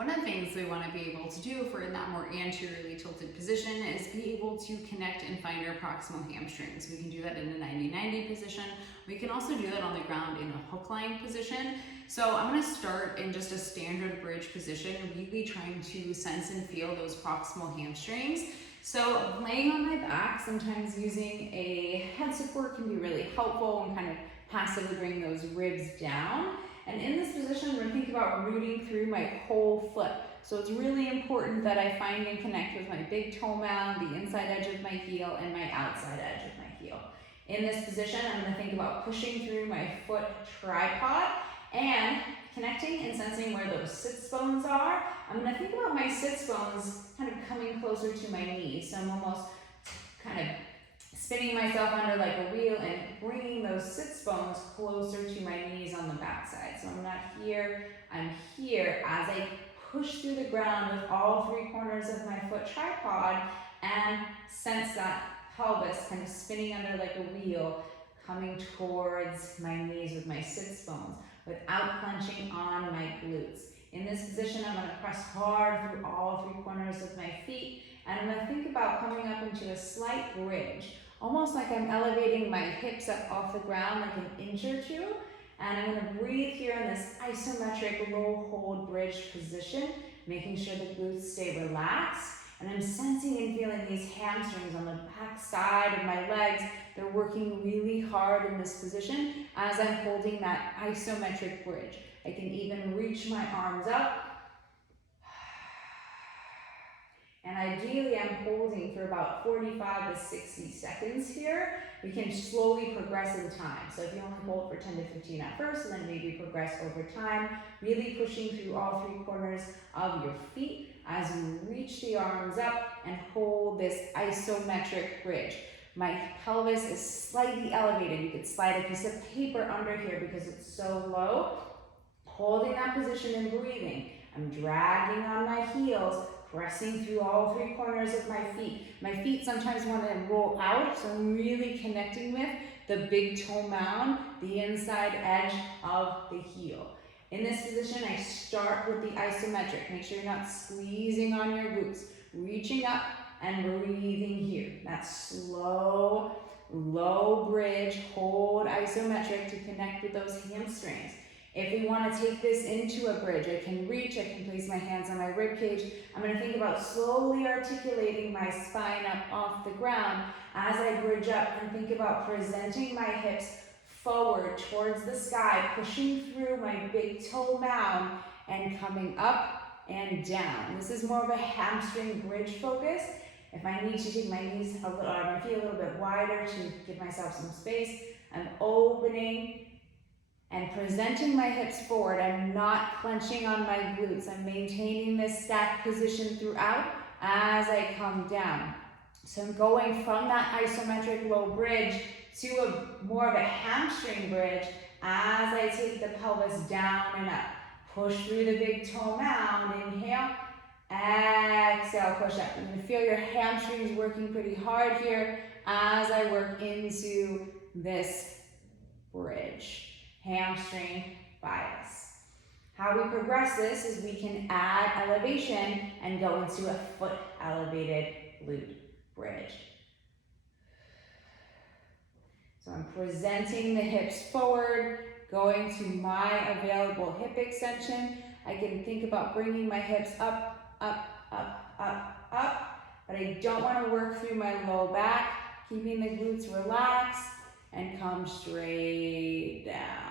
One of the things we want to be able to do if we're in that more anteriorly tilted position is be able to connect and find our proximal hamstrings. We can do that in a 90-90 position. We can also do that on the ground in a hook-lying position. So I'm going to start in just a standard bridge position, really trying to sense and feel those proximal hamstrings. So laying on my back, sometimes using a head support can be really helpful and kind of passively bring those ribs down. And in this position, we're going to think about rooting through my whole foot. So it's really important that I find and connect with my big toe mound, the inside edge of my heel, and my outside edge of my heel. In this position, I'm going to think about pushing through my foot tripod and connecting and sensing where those sits bones are. I'm going to think about my sits bones kind of coming closer to my knees. So I'm almost kind of spinning myself under like a wheel and bringing those sits bones closer to my knees on the backside. So I'm not here, I'm here as I push through the ground with all three corners of my foot tripod and sense that pelvis kind of spinning under like a wheel, coming towards my knees with my sits bones without clenching on my glutes. In this position, I'm going to press hard through all three corners of my feet, and I'm going to think about coming up into a slight bridge, almost like I'm elevating my hips up off the ground like an inch or two, and I'm going to breathe here in this isometric low hold bridge position, making sure the glutes stay relaxed, and I'm sensing and feeling these hamstrings on the back side of my legs. They're working really hard in this position as I'm holding that isometric bridge. I can even reach my arms up. And ideally, I'm holding for about 45 to 60 seconds here. We can slowly progress in time. So if you only hold for 10 to 15 at first, and then maybe progress over time, really pushing through all three corners of your feet as you reach the arms up and hold this isometric bridge. My pelvis is slightly elevated. You could slide a piece of paper under here because it's so low. Holding that position and breathing. I'm dragging on my heels, pressing through all three corners of my feet. My feet sometimes want to roll out, so I'm really connecting with the big toe mound, the inside edge of the heel. In this position, I start with the isometric. Make sure you're not squeezing on your glutes. Reaching up and breathing here. That slow, low bridge, hold isometric to connect with those hamstrings. If we want to take this into a bridge, I can reach, I can place my hands on my rib cage. I'm going to think about slowly articulating my spine up off the ground as I bridge up and think about presenting my hips forward towards the sky, pushing through my big toe mound and coming up and down. This is more of a hamstring bridge focus. If I need to take my knees a little, or my feet a little bit wider to give myself some space, I'm opening and presenting my hips forward. I'm not clenching on my glutes. I'm maintaining this stacked position throughout as I come down. So I'm going from that isometric low bridge to more of a hamstring bridge as I take the pelvis down and up. Push through the big toe mound. Inhale. Exhale, push up. You're going to feel your hamstrings working pretty hard here as I work into this bridge. Hamstring bias. How we progress this is we can add elevation and go into a foot elevated glute bridge. So I'm presenting the hips forward, going to my available hip extension. I can think about bringing my hips up, up, up, up, up, but I don't want to work through my low back, keeping the glutes relaxed and come straight down.